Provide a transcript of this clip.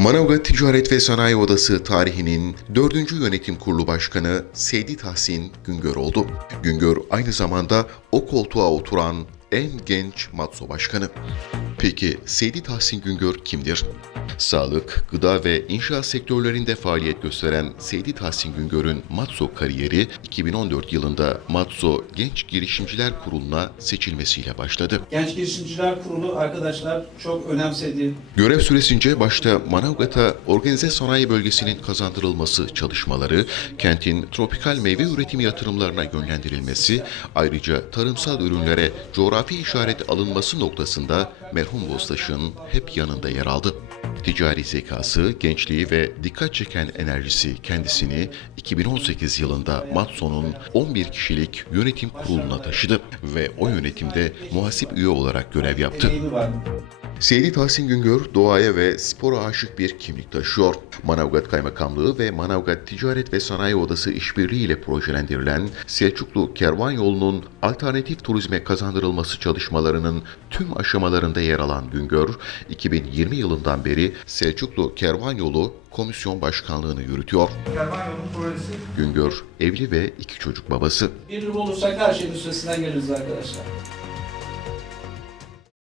Manavgat Ticaret ve Sanayi Odası tarihinin 4. Yönetim Kurulu Başkanı Seydi Tahsin Güngör oldu. Güngör aynı zamanda o koltuğa oturan en genç Matso Başkanı. Peki Seydi Tahsin Güngör kimdir? Sağlık, gıda ve inşaat sektörlerinde faaliyet gösteren Seydi Tahsin Güngör'ün Matso kariyeri 2014 yılında Matso Genç Girişimciler Kurulu'na seçilmesiyle başladı. Genç Girişimciler Kurulu arkadaşlar çok önemsediği Görev süresince başta Manavgat'a organize sanayi bölgesinin kazandırılması çalışmaları, kentin tropikal meyve üretimi yatırımlarına yönlendirilmesi, ayrıca tarımsal ürünlere coğrafi işaret alınması noktasında merhum Bostaş'ın hep yanında yer aldı. Ticari zekası, gençliği ve dikkat çeken enerjisi kendisini 2018 yılında Matso'nun 11 kişilik yönetim kuruluna taşıdı ve o yönetimde muhasip üye olarak görev yaptı. Seydi Tahsin Güngör doğaya ve spora aşık bir kimlik taşıyor. Manavgat Kaymakamlığı ve Manavgat Ticaret ve Sanayi Odası işbirliği ile projelendirilen Selçuklu Kervan Yolu'nun alternatif turizme kazandırılması çalışmalarının tüm aşamalarında yer alan Güngör, 2020 yılından beri Selçuklu Kervan Yolu Komisyon Başkanlığını yürütüyor. Kervan yolunun projesi Güngör evli ve iki çocuk babası. Bir olursak her şeyin üstesinden geliriz arkadaşlar.